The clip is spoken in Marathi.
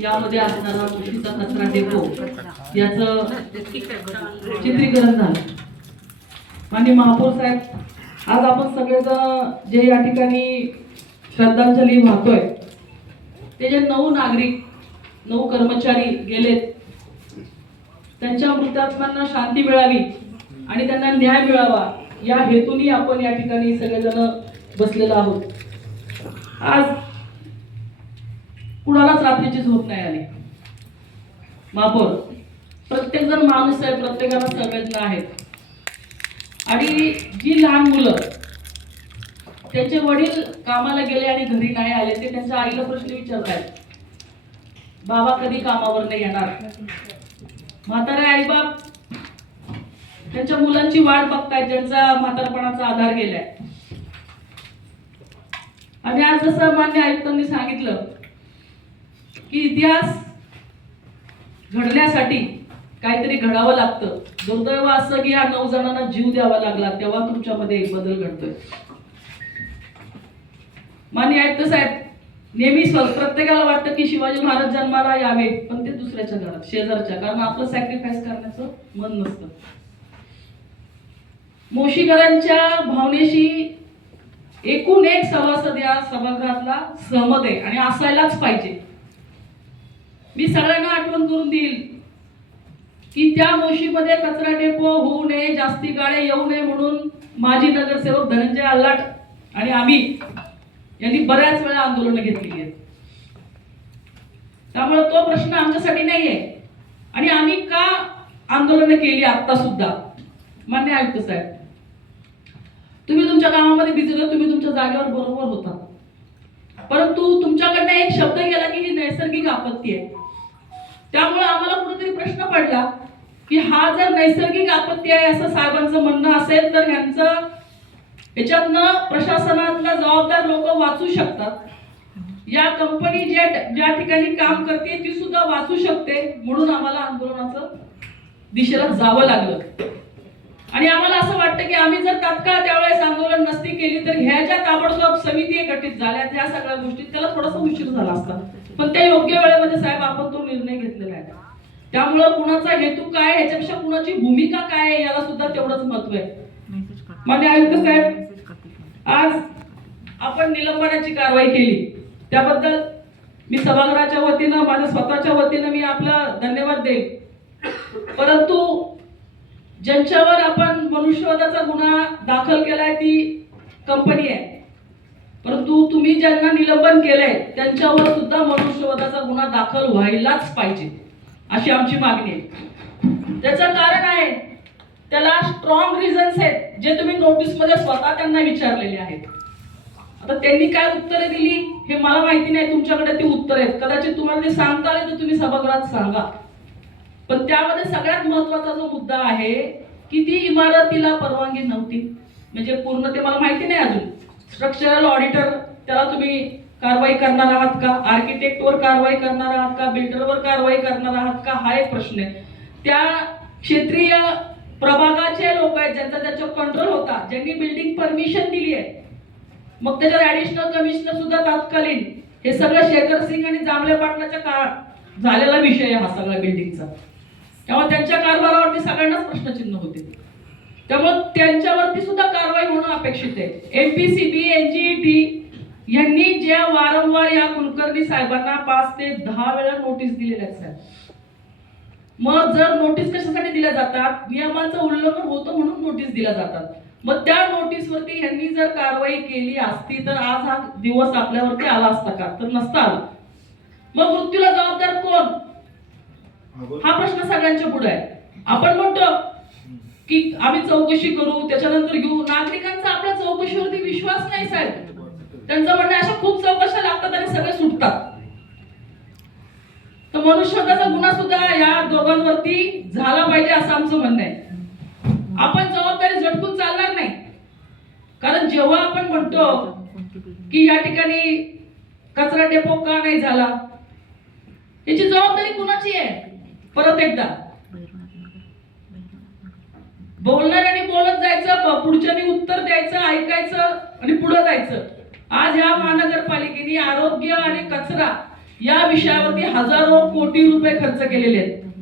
यामध्ये असणारा मुशीचा कचरा डेपो याचं चित्रीकरण झालं. माननीय महापौर साहेब, आज आपण सगळेजण जे या ठिकाणी श्रद्धांजली वाहतोय ते जे 9 नागरिक 9 कर्मचारी गेलेत, त्यांच्या मृतात्म्यांना शांती मिळावी आणि त्यांना न्याय मिळावा या हेतूने आपण या ठिकाणी सगळेजण बसलेलो आहोत. आज कुणालाच रात्रीची झोप नाही आली. महापौर, प्रत्येक जण माणूस आहे, प्रत्येकाला संवेदना आहेत. आणि जी लहान मुलं त्यांचे वडील कामाला गेले आणि घरी नाही आले, ते त्यांच्या आईला प्रश्न विचारतात, बाबा कधी कामावर नाही येणार. म्हातारे आईबाप त्यांच्या मुलांची वाट बघतायत, ज्यांचा म्हातारपणाचा आधार गेलाय. आणि आज जसं मान्य आयुक्तांनी सांगितलं की इतिहास घडण्यासाठी काहीतरी घडावं लागतं. दुर्दैव असं की या 9 जणांना जीव द्यावा लागला, तेव्हा तुमच्यामध्ये एक बदल घडतोय. मान्य आयुक्त साहेब, नेहमी प्रत्येकाला वाटतं की शिवाजी महाराज जन्माला यावे, पण ते दुसऱ्याच्या घरात, शेजारच्या, कारण आपलं सॅक्रिफाईस करण्याचं मन नसतं. मोशीकरांच्या भावनेशी एकूण एक सभासद या सभागृहातला सहमत आहे आणि असायलाच पाहिजे. मी सगळ्यांना आठवण करून देईल की त्या मोशीमध्ये कचरा डेपो होऊ नये, जास्ती गाड्या येऊ नये म्हणून माजी नगरसेवक धनंजय आल्हाट आणि आम्ही यांनी बऱ्याच वेळा आंदोलनं घेतलेली आहेत. त्यामुळे तो प्रश्न आमच्यासाठी नाहीये. आणि आम्ही का आंदोलनं केली आता सुद्धा, मान्य आयुक्त साहेब, तुम्ही तुमच्या कामामध्ये बिझी होता, तुम्ही तुमच्या जागेवर बरोबर होता, परंतु तुमच्याकडनं एक शब्द गेला की ही नैसर्गिक आपत्ती आहे. त्यामुळे आम्हाला कुठेतरी प्रश्न पडला की हा जर नैसर्गिक आपत्ती आहे असं साहेबांचं म्हणणं असेल, तर ह्यांचं याच्यातनं प्रशासनातला जबाबदार लोक वाचू शकतात. या कंपनी ज्या ठिकाणी काम करते ती सुद्धा वाचू शकते, म्हणून आम्हाला आंदोलनाचं दिशेला जावं लागलं. आणि आम्हाला असं वाटतं की आम्ही जर तात्काळ त्यावेळेस आंदोलन नसती केली तर ह्या ज्या ताबडतोब समिती गठीत झाल्या त्या सगळ्या गोष्टी त्याला थोडासा उशीर झाला असता, पण त्या योग्य वेळेमध्ये साहेब आपण तो निर्णय घेतलेला आहे. त्यामुळं कुणाचा हेतू काय, ह्याच्यापेक्षा कुणाची भूमिका काय आहे याला सुद्धा तेवढंच महत्व आहे. माननीय आयुक्त साहेब, आज आपण निलंबनाची कारवाई केली त्याबद्दल मी सभागृहाच्या वतीनं, माझ्या स्वतःच्या वतीनं मी आपला धन्यवाद देईल. परंतु ज्यांच्यावर आपण मनुष्यवधाचा गुन्हा दाखल केलाय ती कंपनी आहे, परंतु तुम्ही ज्यांना निलंबन केलंय त्यांच्यावर सुद्धा मनुष्यवधाचा गुन्हा दाखल व्हायलाच पाहिजे अशी आमची मागणी आहे. त्याचं कारण आहे, त्याला स्ट्रॉंग रिझन्स आहेत जे तुम्ही नोटीसमध्ये स्वतः त्यांना विचारलेले आहेत. आता त्यांनी काय उत्तरे दिली हे मला माहिती नाही, तुमच्याकडे ती उत्तर आहेत, कदाचित तुम्हाला ते सांगता आले तर तुम्ही सभागृहात सांगा. पण त्यामध्ये सगळ्यात महत्वाचा जो मुद्दा आहे की ती इमारतीला परवानगी नव्हती, म्हणजे पूर्ण ते मला माहिती नाही अजून. स्ट्रक्चरल ऑडिटर त्याला तुम्ही कारवाई करणार आहात का, आर्किटेक्टवर कारवाई करणार आहात का, बिल्डरवर कारवाई करणार आहात का, हा एक प्रश्न आहे. त्या क्षेत्रीय प्रभागाचे लोक आहेत ज्यांचा त्याच्यावर कंट्रोल होता, ज्यांनी बिल्डिंग परमिशन दिली आहे, मग त्याच्यावर ऍडिशनल कमिशनर सुद्धा तात्कालीन, हे सगळं शेखर सिंग आणि जांभळे पाटलाच्या काळ झालेला विषय आहे हा सगळा बिल्डिंगचा. त्यामुळे त्यांच्या कारभारावरती सगळ्यांनाच प्रश्नचिन्ह होते, त्यामुळे त्यांच्यावरती सुद्धा कारवाई होणं अपेक्षित आहे. एमपीसीबी, एनजीटी यांनी ज्या वारंवार या कुलकर्णी साहेबांना 5 ते 10 वेळा नोटीस दिलेल्या आहेत साहेब. मग जर नोटीस कशासाठी दिल्या जातात, नियमांचं उल्लंघन होतं म्हणून नोटीस दिल्या जातात. मग त्या नोटीसवरती यांनी जर कारवाई केली असती तर आज हा दिवस आपल्यावरती आला असता का, तर नसता आला. मग मृत्यूला जबाबदार कोण, हा प्रश्न सगळ्यांच्या पुढे आहे. आपण म्हणतो की आम्ही चौकशी करू त्याच्यानंतर घेऊ, नागरिकांचा आपल्या चौकशीवरती विश्वास नाही साहेब. त्यांचं म्हणणं अशा खूप चौकशा लागतात आणि सगळे सुटतात. तर मनुष्यवधाचा गुन्हा सुद्धा या दोघांवरती झाला पाहिजे असं आमचं म्हणणं आहे. आपण जबाबदारी झटकून चालणार नाही, कारण जेव्हा आपण म्हणतो की या ठिकाणी कचरा डेपो का नाही झाला, याची जबाबदारी कुणाची आहे. परत एकदा बोलणाऱ्याने बोलत जायचं, पुढच्यानी उत्तर द्यायचं, ऐकायचं आणि पुढे जायचं. आज या महानगरपालिकेने आरोग्य आणि कचरा या विषयावरती हजारो कोटी रुपये खर्च केलेले आहेत.